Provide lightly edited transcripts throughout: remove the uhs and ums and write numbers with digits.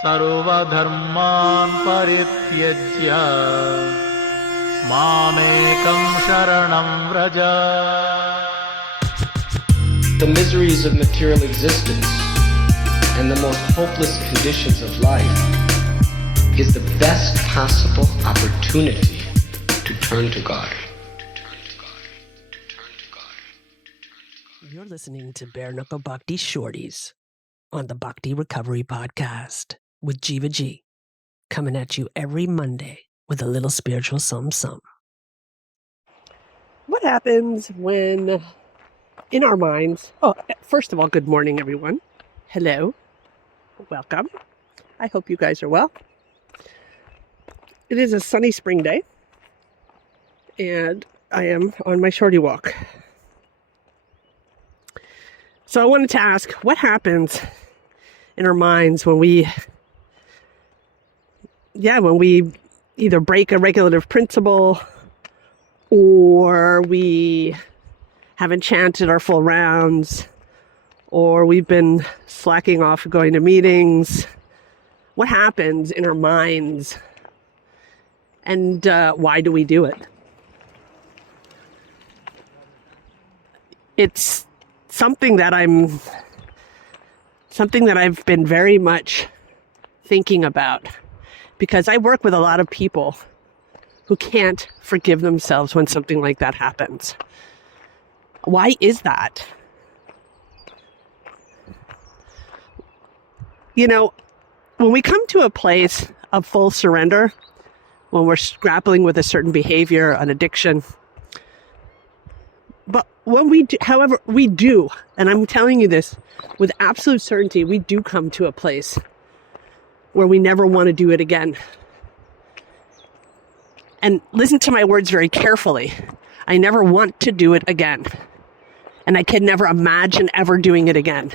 सर्वधर्मान् परित्यज्य मामेकं शरणं Vraj. The miseries of material existence and the most hopeless conditions of life is the best possible opportunity to turn to God. You're listening to Bare Knuckle Bhakti Shorties on the Bhakti Recovery Podcast with Jiva G, coming at you every Monday with a little spiritual something. What happens when in our minds... Oh, first of all, good morning, everyone. Hello. Welcome. I hope you guys are well. It is a sunny spring day, and I am on my shorty walk. So I wanted to ask, what happens in our minds when we either break a regulative principle or we haven't chanted our full rounds or we've been slacking off going to meetings? What happens in our minds, and why do we do it? It's something that I've been very much thinking about, because I work with a lot of people who can't forgive themselves when something like that happens. Why is that? You know, when we come to a place of full surrender, when we're grappling with a certain behavior, an addiction, but when we do, however, we do, and I'm telling you this with absolute certainty, we do come to a place where we never want to do it again. And listen to my words very carefully. I never want to do it again. And I can never imagine ever doing it again.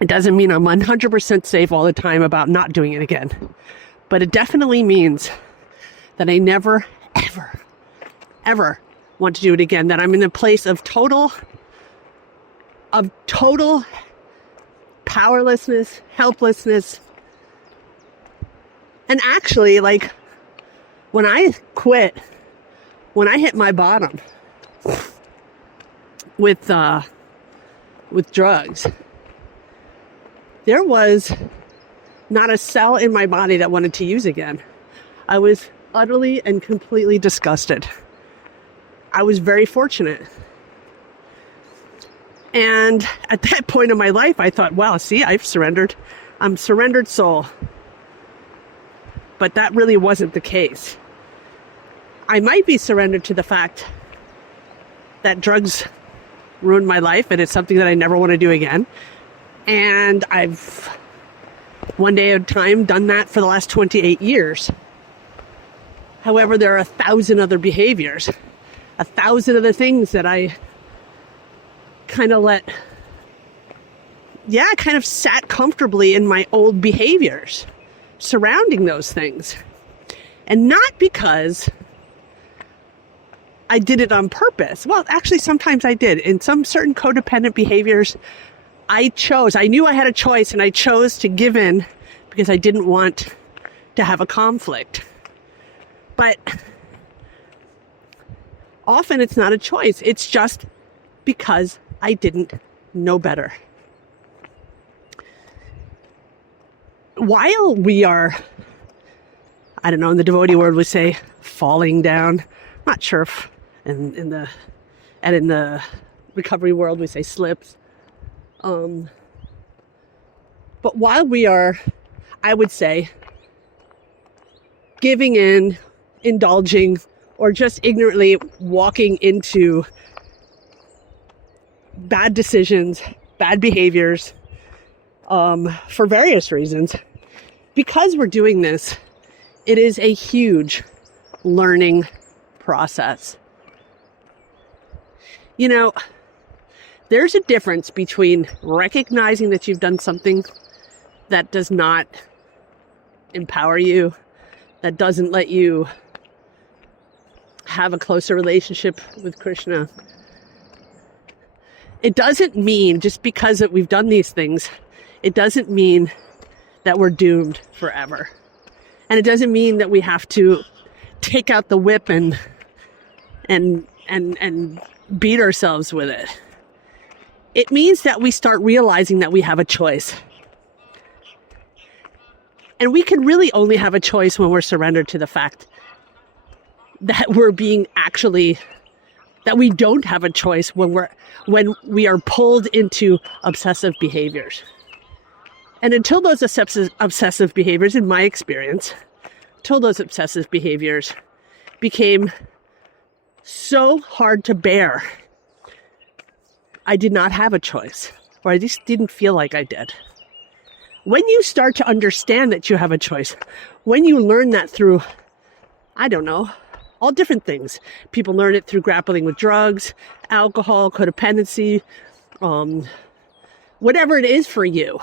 It doesn't mean I'm 100% safe all the time about not doing it again. But it definitely means that I never, ever, ever want to do it again. That I'm in a place of total powerlessness, helplessness. And actually, like, when I quit, when I hit my bottom with drugs, there was not a cell in my body that wanted to use again. I was utterly and completely disgusted. I was very fortunate. And at that point in my life, I thought, wow, see, I've surrendered. I'm surrendered soul. But that really wasn't the case. I might be surrendered to the fact that drugs ruined my life and it's something that I never want to do again. And I've, one day at a time, done that for the last 28 years. However, there are 1,000 other behaviors, 1,000 other things that I kind of sat comfortably in my old behaviors surrounding those things. And not because I did it on purpose. Well, actually, sometimes I did. In some certain codependent behaviors, I knew I had a choice, and I chose to give in because I didn't want to have a conflict. But often it's not a choice. It's just because I didn't know better. While we are, I don't know, in the devotee world we say falling down. I'm not sure if in the recovery world we say slips. But while we are, I would say, giving in, indulging, or just ignorantly walking into bad decisions, bad behaviors, for various reasons, because we're doing this, it is a huge learning process. You know, there's a difference between recognizing that you've done something that does not empower you, that doesn't let you have a closer relationship with Krishna. It doesn't mean, just because we've done these things, it doesn't mean that we're doomed forever. And it doesn't mean that we have to take out the whip and beat ourselves with it. It means that we start realizing that we have a choice. And we can really only have a choice when we're surrendered to the fact that that we don't have a choice when we are pulled into obsessive behaviors. And until those obsessive behaviors, in my experience, until those obsessive behaviors became so hard to bear, I did not have a choice, or I just didn't feel like I did. When you start to understand that you have a choice, when you learn that through, I don't know, all different things. People learn it through grappling with drugs, alcohol, codependency, whatever it is for you.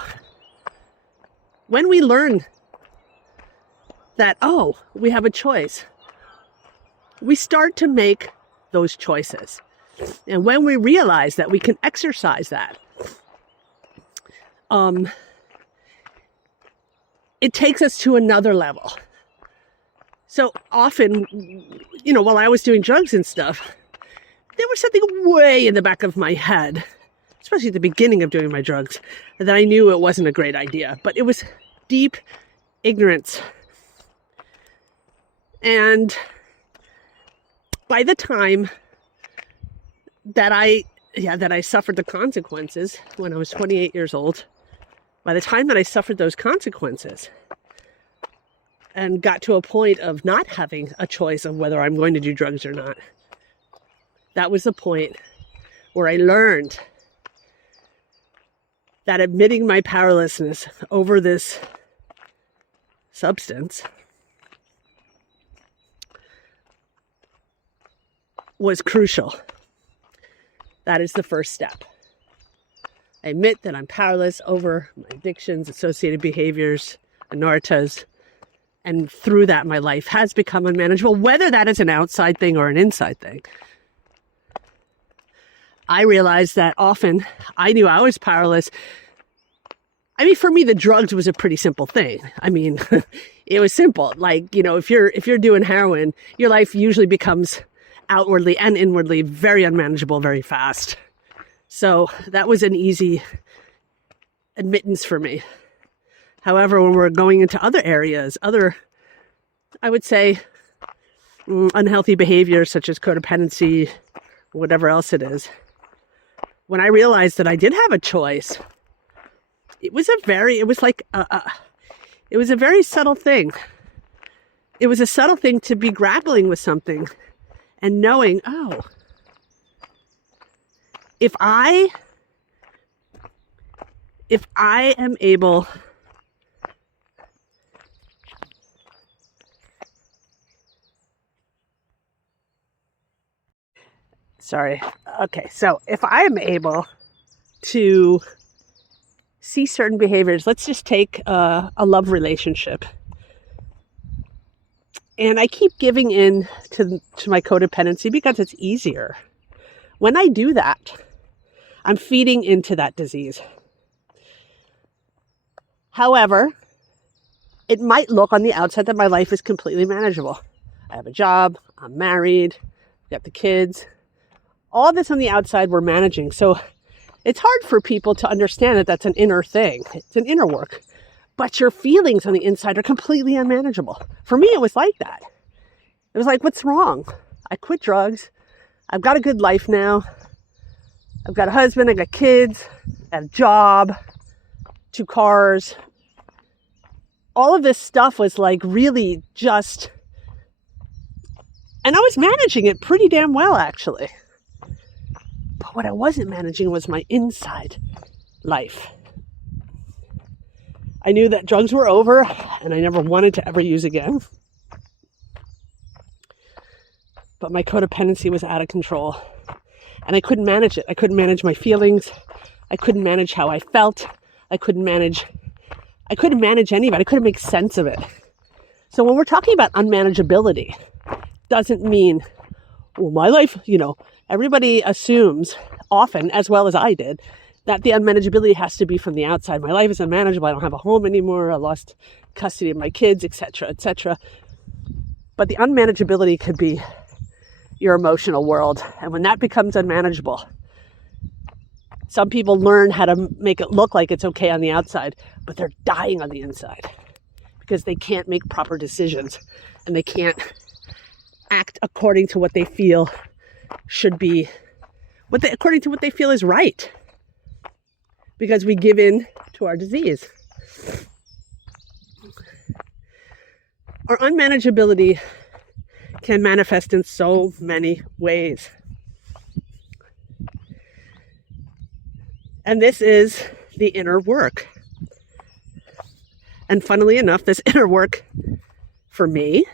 When we learn that, oh, we have a choice, we start to make those choices. And when we realize that we can exercise that, it takes us to another level. So often, while I was doing drugs and stuff, there was something way in the back of my head, especially at the beginning of doing my drugs, that I knew it wasn't a great idea. But it was deep ignorance. And by the time that I suffered the consequences when I was 28 years old, by the time that I suffered those consequences and got to a point of not having a choice of whether I'm going to do drugs or not, that was the point where I learned that admitting my powerlessness over this substance was crucial. That is the first step. I admit that I'm powerless over my addictions, associated behaviors, anortas, and through that my life has become unmanageable, whether that is an outside thing or an inside thing. I realized that often I knew I was powerless. I mean, for me, the drugs was a pretty simple thing. I mean, it was simple. Like, if you're doing heroin, your life usually becomes outwardly and inwardly very unmanageable very fast. So that was an easy admittance for me. However, when we're going into other areas, I would say, unhealthy behaviors such as codependency, whatever else it is, when I realized that I did have a choice, it was a very subtle thing. It was a subtle thing to be grappling with something and knowing, oh, if I am able so if I am able to see certain behaviors, let's just take a love relationship, and I keep giving in to my codependency because it's easier. When I do that, I'm feeding into that disease. However, it might look on the outside that my life is completely manageable. I have a job, I'm married, I've got the kids. All this on the outside we're managing. So it's hard for people to understand that that's an inner thing. It's an inner work. But your feelings on the inside are completely unmanageable. For me, it was like that. It was like, what's wrong? I quit drugs. I've got a good life now. I've got a husband, I got kids, I have a job, 2 cars. All of this stuff was like really just, and I was managing it pretty damn well, actually. But what I wasn't managing was my inside life. I knew that drugs were over and I never wanted to ever use again. But my codependency was out of control. And I couldn't manage it. I couldn't manage my feelings. I couldn't manage how I felt. I couldn't manage any of it. I couldn't make sense of it. So when we're talking about unmanageability, doesn't mean, well, my life, everybody assumes often, as well as I did, that the unmanageability has to be from the outside. My life is unmanageable. I don't have a home anymore. I lost custody of my kids, etc., etc. But the unmanageability could be your emotional world. And when that becomes unmanageable, some people learn how to make it look like it's okay on the outside, but they're dying on the inside because they can't make proper decisions and they can't act according to what they feel should be, according to what they feel is right, because we give in to our disease. Our unmanageability can manifest in so many ways. And this is the inner work. And funnily enough, this inner work for me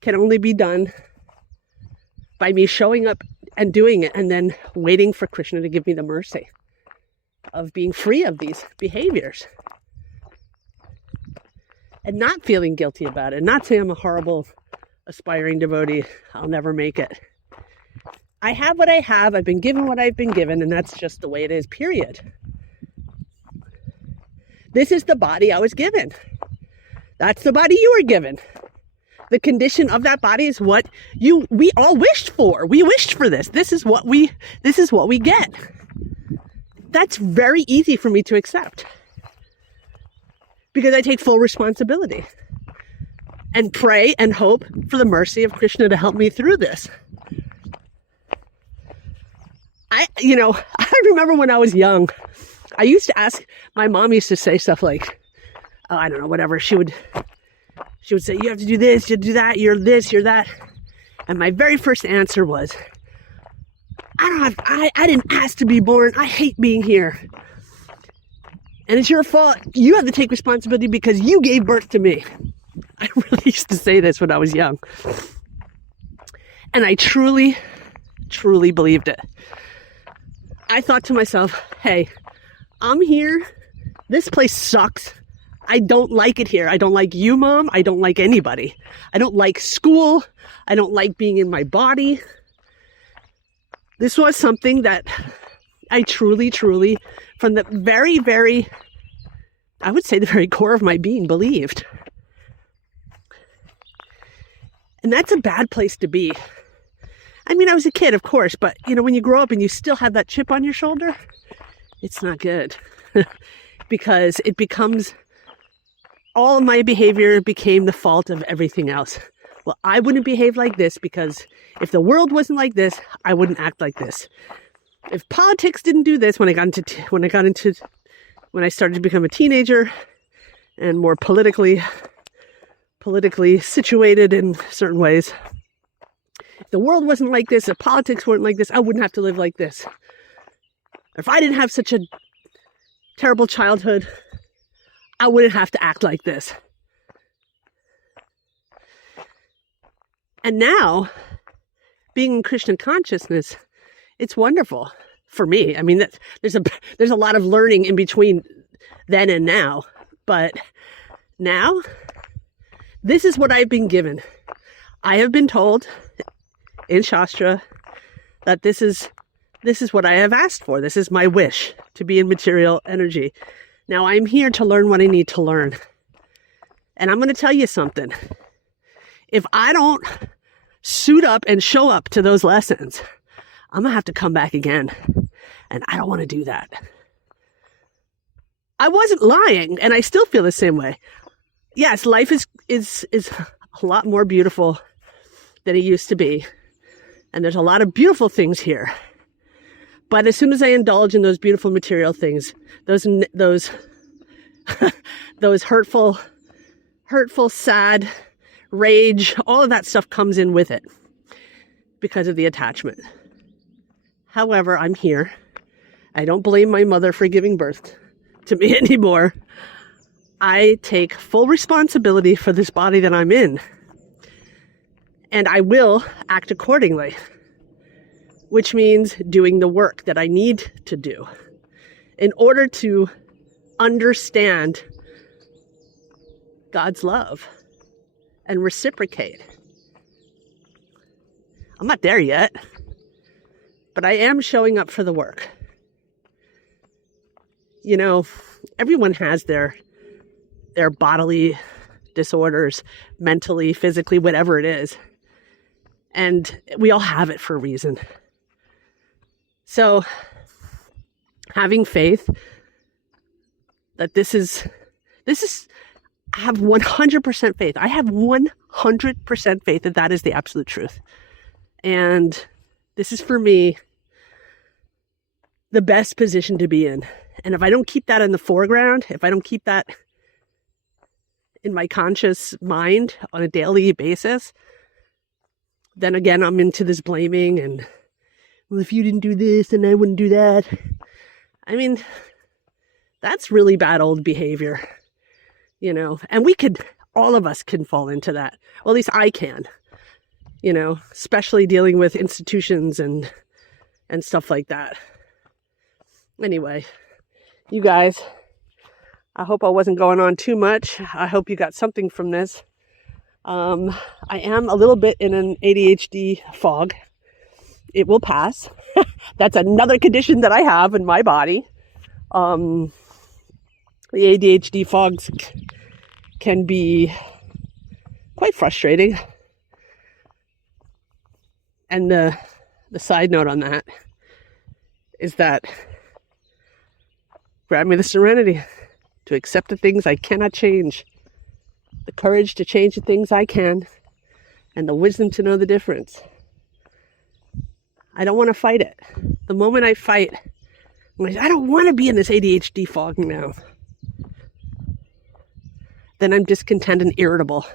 can only be done by me showing up and doing it and then waiting for Krishna to give me the mercy of being free of these behaviors and not feeling guilty about it, not saying I'm a horrible aspiring devotee, I'll never make it. I have what I have, I've been given what I've been given, and that's just the way it is, period. This is the body I was given. That's the body you were given. The condition of that body is what we all wished for. We wished for this. This is what we get. That's very easy for me to accept because I take full responsibility and pray and hope for the mercy of Krishna to help me through this. I remember when I was young, I used to ask, my mom used to say stuff like, oh, I don't know, whatever. She would say, you have to do this, you do that, you're this, you're that. And my very first answer was, I didn't ask to be born. I hate being here. And it's your fault. You have to take responsibility because you gave birth to me. I really used to say this when I was young. And I truly, truly believed it. I thought to myself, hey, I'm here. This place sucks. I don't like it here. I don't like you, Mom. I don't like anybody. I don't like school. I don't like being in my body. This was something that I truly, truly, from the very, very, I would say the very core of my being, believed. And that's a bad place to be. I mean, I was a kid, of course, but, when you grow up and you still have that chip on your shoulder, it's not good. Because it becomes, all of my behavior became the fault of everything else. Well, I wouldn't behave like this because if the world wasn't like this, I wouldn't act like this. If politics didn't do this, when I started to become a teenager and more politically situated in certain ways, if the world wasn't like this, if politics weren't like this, I wouldn't have to live like this. If I didn't have such a terrible childhood, I wouldn't have to act like this. And now, being in Krishna consciousness, it's wonderful for me. I mean, there's a lot of learning in between then and now. But now, this is what I've been given. I have been told in Shastra that this is what I have asked for. This is my wish, to be in material energy. Now, I'm here to learn what I need to learn. And I'm going to tell you something. If I don't suit up and show up to those lessons, I'm going to have to come back again. And I don't want to do that. I wasn't lying, and I still feel the same way. Yes, life is a lot more beautiful than it used to be. And there's a lot of beautiful things here. But as soon as I indulge in those beautiful material things, those hurtful, sad, rage, all of that stuff comes in with it because of the attachment. However, I'm here. I don't blame my mother for giving birth to me anymore. I take full responsibility for this body that I'm in. And I will act accordingly, which means doing the work that I need to do in order to understand God's love and reciprocate. I'm not there yet, but I am showing up for the work. you know, everyone has their bodily disorders, mentally, physically, whatever it is. And we all have it for a reason. So having faith that this is, I have 100% faith. I have 100% faith that that is the absolute truth. And this is, for me, the best position to be in. And if I don't keep that in the foreground, if I don't keep that in my conscious mind on a daily basis, then again, I'm into this blaming and, well, if you didn't do this, then I wouldn't do that. I mean, that's really bad old behavior, you know, and all of us can fall into that. Well, at least I can, you know, especially dealing with institutions and stuff like that. Anyway, you guys, I hope I wasn't going on too much. I hope you got something from this. I am a little bit in an ADHD fog. It will pass. That's another condition that I have in my body. The ADHD fogs can be quite frustrating. And the side note on that is that grant me the serenity to accept the things I cannot change, the courage to change the things I can, and the wisdom to know the difference. I don't want to fight it. The moment I fight, I'm like, I don't want to be in this ADHD fog now, then I'm discontent and irritable.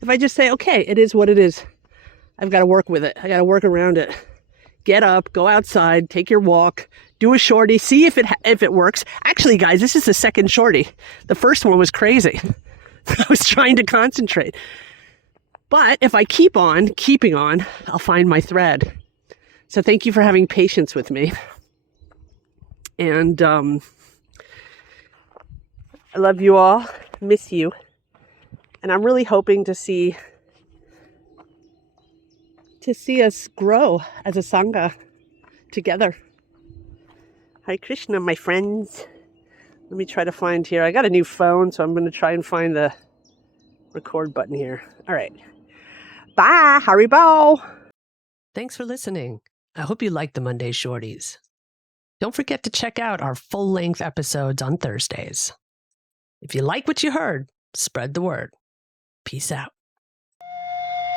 If I just say, okay, it is what it is, I've got to work with it. I got to work around it. Get up, go outside, take your walk, do a shorty, see if it works. Actually, guys, this is the second shorty. The first one was crazy. I was trying to concentrate. But if I keep on keeping on, I'll find my thread. So thank you for having patience with me. And I love you all. Miss you. And I'm really hoping to see us grow as a Sangha together. Hare Krishna, my friends. Let me try to find here. I got a new phone, so I'm going to try and find the record button here. All right. Bye. Haribo. Thanks for listening. I hope you liked the Monday Shorties. Don't forget to check out our full-length episodes on Thursdays. If you like what you heard, spread the word. Peace out.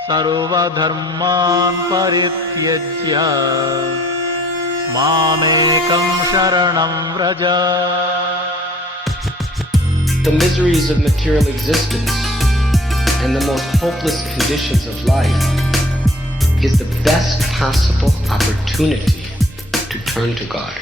सर्वधर्मान् परित्यज्य मामेकं शरणं Vraj. The miseries of material existence and the most hopeless conditions of life is the best possible opportunity to turn to God.